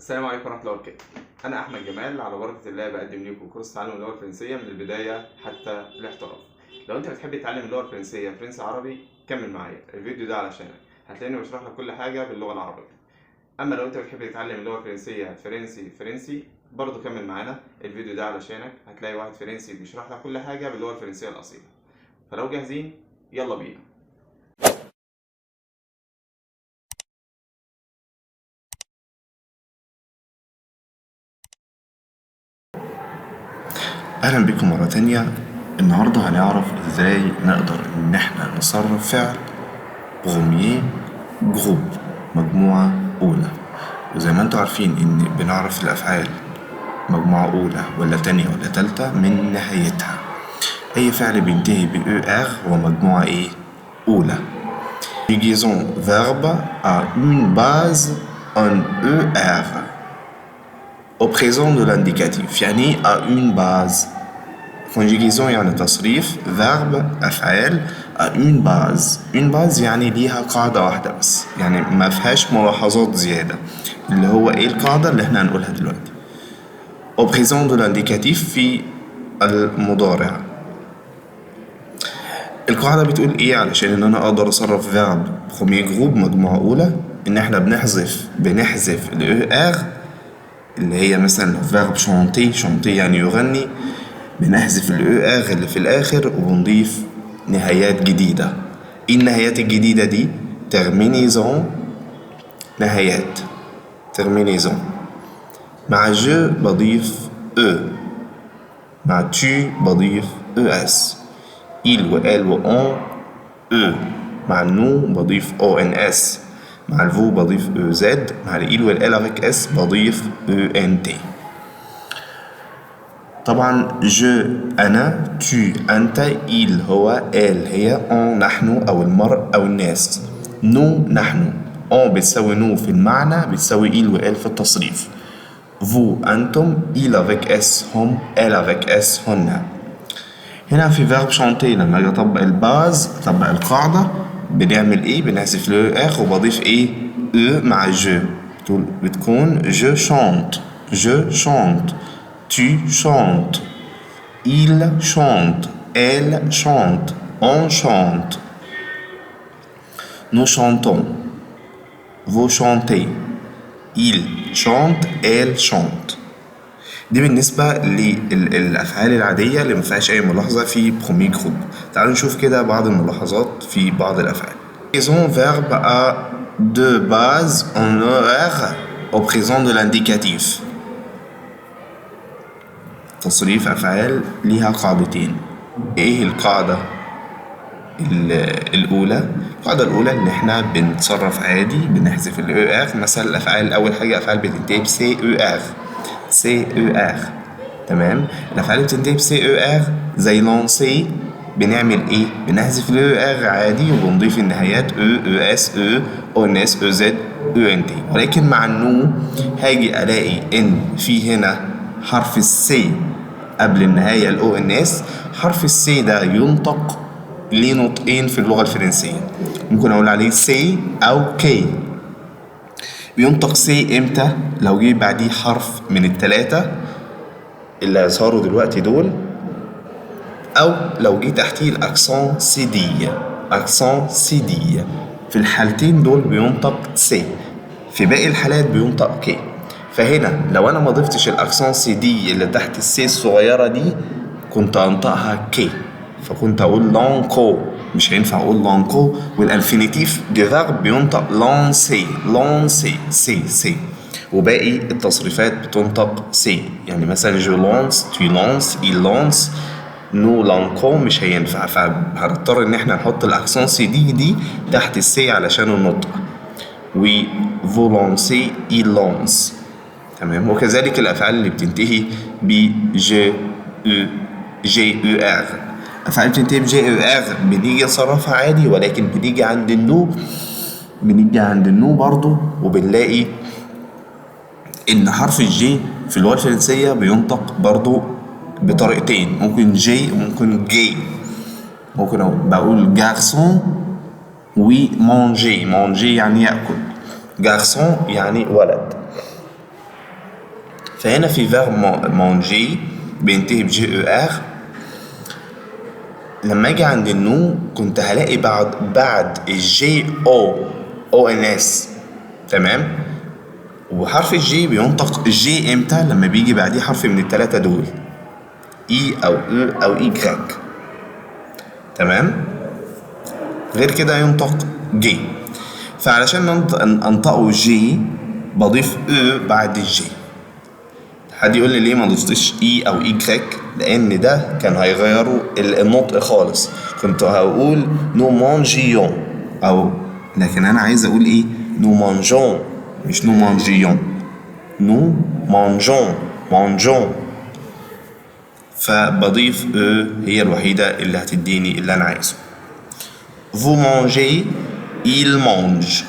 السلام عليكم ورحمة الله وبركاته. أنا أحمد جمال، على بركة الله بقدم لكم كورس تعلم اللغة الفرنسية من البداية حتى الاحتراف. لو أنت بتحب تتعلم اللغة الفرنسية فرنسي عربي كمل معايا، الفيديو ده علشانك. هتلاقيني بشرح لك كل حاجة باللغة العربية. أما لو أنت بتحب تتعلم اللغة الفرنسية فرنسي برضه كمل معانا، الفيديو ده علشانك. هتلاقي واحد فرنسي بيشرح لك كل حاجة باللغة الفرنسية الأصيلة. فلو جاهزين يلا بينا. أهلا بكم مرة تانية. النهاردة هنعرف ازاي نقدر ان احنا نصرف فعل بروميي جروب، مجموعة أولى. وزي ما انتوا عارفين ان بنعرف الأفعال مجموعة أولى ولا تانية ولا تالتة من نهايتها. أي فعل بينتهي ب ER هو مجموعة ايه؟ أولى. Liaison verbe a une base en ER au présent de l'indicatif. يعني a une base. conjugaison يعني تصريف، verbe أفعال a une base. une base يعني ليها قاعدة واحدة بس، يعني ما فيهاش ملاحظات زيادة. اللي هو ايه القاعدة اللي احنا هنقولها دلوقتي؟ au présent de l'indicatif في المضارع. القاعدة بتقول ايه؟ علشان ان انا اقدر اصرف verb premier group مجموعة اولى، ان احنا بنحذف ال ER اللي هي مثلا verb chanter يعني يغني، بنحذف ال ER اللي في الآخر وبنضيف نهايات جديدة. ايه النهايات الجديدة دي؟ terminaison، نهايات terminaison. مع جو بضيف E، مع tu بضيف ES، il و elle و on E، مع nous بضيف ONS، مع الفو بضيف EZ، مع il و elle avec S بضيف ENT. طبعا جو أنا، tu أنت، il هو، elle هي، on نحن أو المرء أو الناس، nous نحن، on بتساوي nous في المعنى، بتساوي il و elle في التصريف. vous أنتم، il avec S هم، elle avec S هن. هنا في verbe chanter لما أجي أطبق الباز، أطبق القاعدة، بنعمل إيه؟ بنحذف ال ER وبضيف إيه؟ E مع جو، بتكون je chante، tu chantes، il chante، elle chante، on chante، nous chantons، vous chantez، il chante، elle chante. دي بالنسبة للأفعال العادية اللي مفيهاش أي ملاحظة في premier groupe. تعالوا نشوف كده بعض الملاحظات في بعض الأفعال. liaison verbe a deux bases en ER au présent de l'indicatif. تصريف أفعال ليها قاعدتين. إيه القاعدة الأولى؟ القاعدة الأولى إن إحنا بنتصرف عادي، بنحذف ال ER. مثلا الأفعال أول حاجة أفعال بتنتهي ب CER، تمام؟ الأفعال اللي بتنتهي ب CER زي lancer بنعمل إيه؟ بنحذف ال ER عادي وبنضيف النهايات ES EONS EZ ENT. ولكن مع النو هاجي ألاقي إن في هنا حرف السي قبل النهاية ال ONS. حرف السي ده ينطق ليه نطقين في اللغة الفرنسية، ممكن أقول عليه سي أو كي. بينطق سي إمتى؟ لو جه بعديه حرف من التلاتة اللي هيظهروا دلوقتي دول، أو لو جه تحتيه الأكسون سيدية. في الحالتين دول بينطق سي، في باقي الحالات بينطق كي. فهنا لو أنا ما ضفتش الأكسون سيدي اللي تحت السي الصغيرة دي كنت أنطقها كي، فكنت أقول لانكو، مش هينفع أقول لانكو. والانفينيتيف دي فيرب بينطق لانسي سي، وباقي التصريفات بتنطق سي. يعني مثلا جو لانس، tu لانس، il لانس، نو لانكو مش هينفع، فهنضطر ان احنا نحط الاكسون سي دي تحت السي علشان النطق. وي فو لانسي، il لانس، تمام. وكذلك الافعال اللي بتنتهي ب جي او ار. افعال بتنتهي ب جي او ار بنيجي نصرفها عادي، ولكن بنيجي عند النو برضو وبنلاقي ان حرف الجي في اللغة الفرنسية بينطق برضو بطريقتين، ممكن جي وممكن جي. ممكن بقول جارسون وي مانجي يعني يأكل، جارسون يعني ولد. فهنا في verbe manger بينتهي ب GER. لما اجي عند النو كنت هلاقي بعد الجي او ان اس، تمام؟ وحرف الجي بينطق جي امتى؟ لما بيجي بعديه حرف من الثلاثه دول، اي او او ايجريك، تمام؟ غير كده ينطق جي. فعلشان انطقه جي بضيف بعد الجي. حد يقول لي ليه ما ضفتش اي او ايجريك؟ لان ده كان هيغيروا النطق خالص. كنت هقول نو مانجيون لكن انا عايز اقول ايه؟ نو مانجون، مش نو مانجيون، نو مانجون. فبضيف هي الوحيدة اللي هتديني اللي انا عايزه. vous mangez il mange،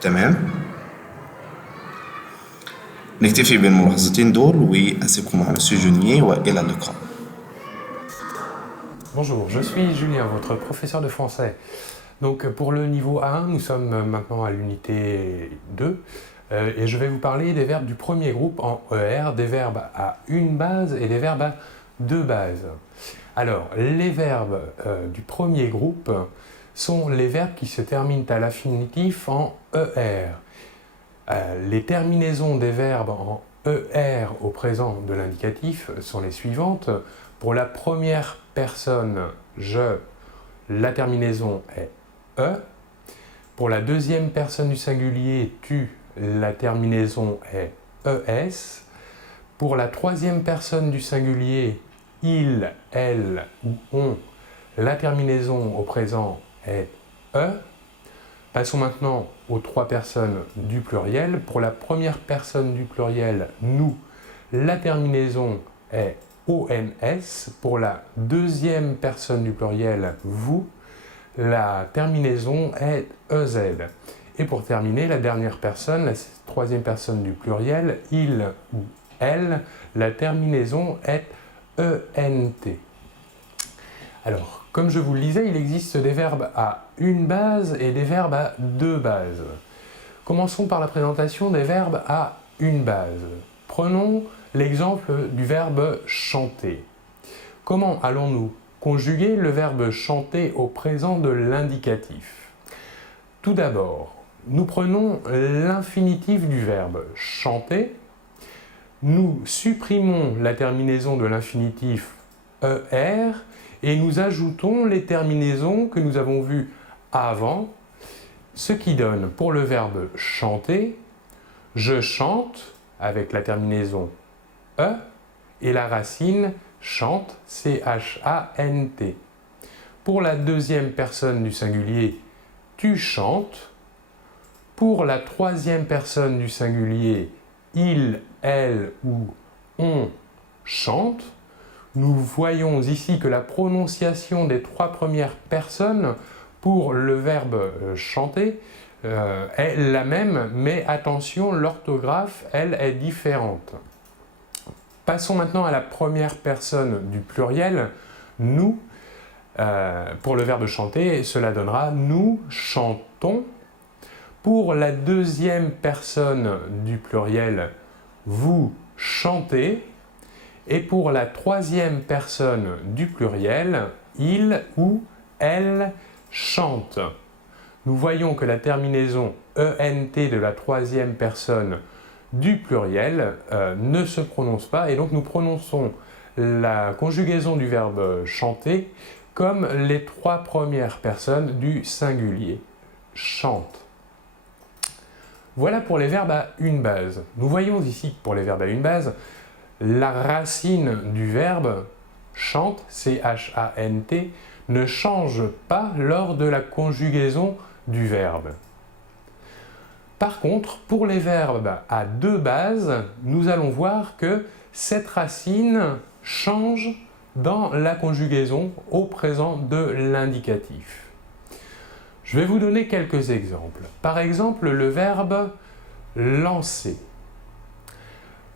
تمام؟ نكتفي بالملاحظتين دول وأسيبكم مع مسيو جونيer وإلى اللقاء. Bonjour, je suis Julien, votre professeur de français. Donc pour le niveau A1, nous sommes maintenant à l'unité 2 et je vais vous parler des verbes du premier groupe en ER, des verbes à une base et des verbes à deux bases. Alors, les verbes du premier groupe sont les verbes qui se terminent à l'infinitif en ER. Les terminaisons des verbes en ER au présent de l'indicatif sont les suivantes. Pour la première personne, je, la terminaison est E. Pour la deuxième personne du singulier, tu, la terminaison est ES. Pour la troisième personne du singulier, il, elle ou on, la terminaison au présent est E. Passons maintenant aux trois personnes du pluriel. Pour la première personne du pluriel, nous, la terminaison est ONS. Pour la deuxième personne du pluriel, vous, la terminaison est EZ. Et pour terminer, la dernière personne, la troisième personne du pluriel, il ou elle, la terminaison est ENT. Alors, comme je vous le disais, il existe des verbes à une base et des verbes à deux bases. Commençons par la présentation des verbes à une base. Prenons l'exemple du verbe chanter. Comment allons-nous conjuguer le verbe chanter au présent de l'indicatif? Tout d'abord, nous prenons l'infinitif du verbe chanter. Nous supprimons la terminaison de l'infinitif ER et nous ajoutons les terminaisons que nous avons vues avant, ce qui donne pour le verbe chanter, je chante avec la terminaison E et la racine chante, C-H-A-N-T. Pour la deuxième personne du singulier, tu chantes. Pour la troisième personne du singulier, il, elle ou on chante. Nous voyons ici que la prononciation des trois premières personnes pour le verbe chanter est la même, mais attention, l'orthographe, elle, est différente. Passons maintenant à la première personne du pluriel, nous. Pour le verbe chanter, cela donnera nous chantons. Pour la deuxième personne du pluriel, vous chantez. Et pour la troisième personne du pluriel, il ou elle chante. Nous voyons que la terminaison ENT de la troisième personne du pluriel ne se prononce pas et donc nous prononçons la conjugaison du verbe chanter comme les trois premières personnes du singulier. Chante. Voilà pour les verbes à une base. Nous voyons ici que pour les verbes à une base, la racine du verbe chante, C-H-A-N-T, ne change pas lors de la conjugaison du verbe. Par contre, pour les verbes à deux bases, nous allons voir que cette racine change dans la conjugaison au présent de l'indicatif. Je vais vous donner quelques exemples. Par exemple, le verbe lancer.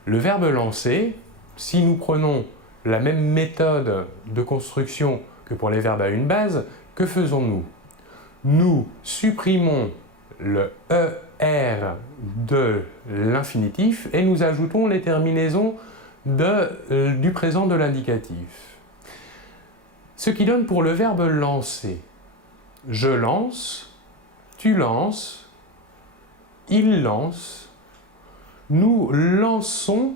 Le verbe lancer, si nous prenons la même méthode de construction que pour les verbes à une base, que faisons-nous? Nous supprimons le ER de l'infinitif et nous ajoutons les terminaisons du présent de l'indicatif. Ce qui donne pour le verbe lancer. Je lance, tu lances, il lance, nous lançons.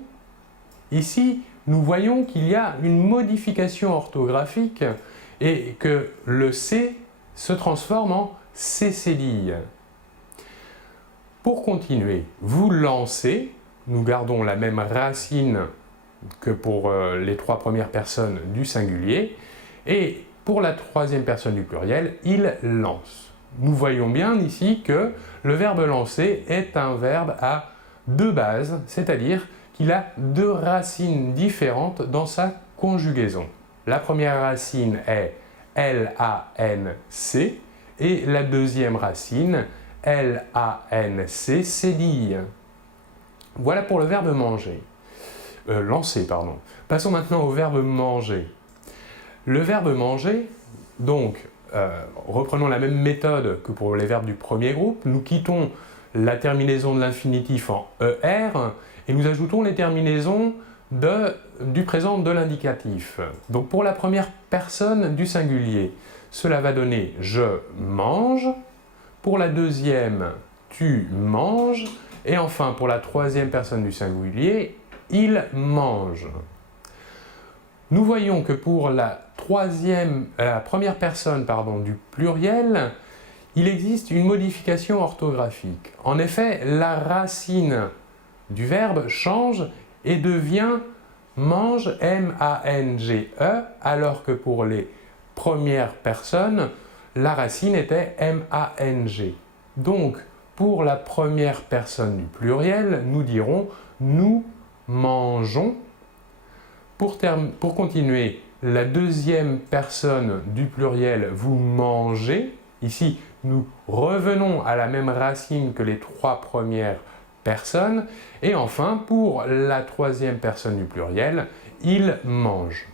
Ici, nous voyons qu'il y a une modification orthographique et que le C se transforme en cécélie. Pour continuer, vous lancez, nous gardons la même racine que pour les trois premières personnes du singulier, et pour la troisième personne du pluriel, il lance. Nous voyons bien ici que le verbe lancer est un verbe à deux bases, c'est-à-dire qu'il a deux racines différentes dans sa conjugaison. La première racine est L-A-N-C et la deuxième racine L-A-N-C, cédille. Voilà pour le verbe manger. Lancer, pardon. Passons maintenant au verbe manger. Le verbe manger, donc, reprenons la même méthode que pour les verbes du premier groupe. Nous quittons la terminaison de l'infinitif en ER et nous ajoutons les terminaisons du présent de l'indicatif. Donc pour la première personne du singulier, cela va donner « je mange ». Pour la deuxième, « tu manges ». Et enfin, pour la troisième personne du singulier, « il mange ». Nous voyons que pour la première personne du pluriel, il existe une modification orthographique. En effet, la racine du verbe change et devient mange, M-A-N-G-E, alors que pour les premières personnes, la racine était M-A-N-G. Donc, pour la première personne du pluriel, nous dirons nous mangeons. Pour continuer, la deuxième personne du pluriel, vous mangez. Ici, nous revenons à la même racine que les trois premières personnes. Et enfin, pour la troisième personne du pluriel, il mange.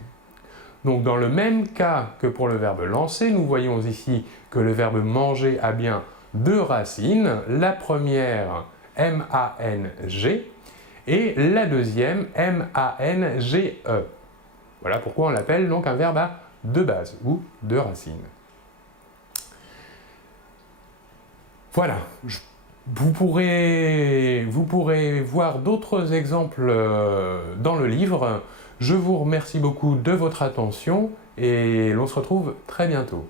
Donc, dans le même cas que pour le verbe lancer, nous voyons ici que le verbe manger a bien deux racines. La première, M-A-N-G, et la deuxième, M-A-N-G-E. Voilà pourquoi on l'appelle donc un verbe à deux bases, ou deux racines. Voilà, vous pourrez voir d'autres exemples dans le livre. Je vous remercie beaucoup de votre attention et l'on se retrouve très bientôt.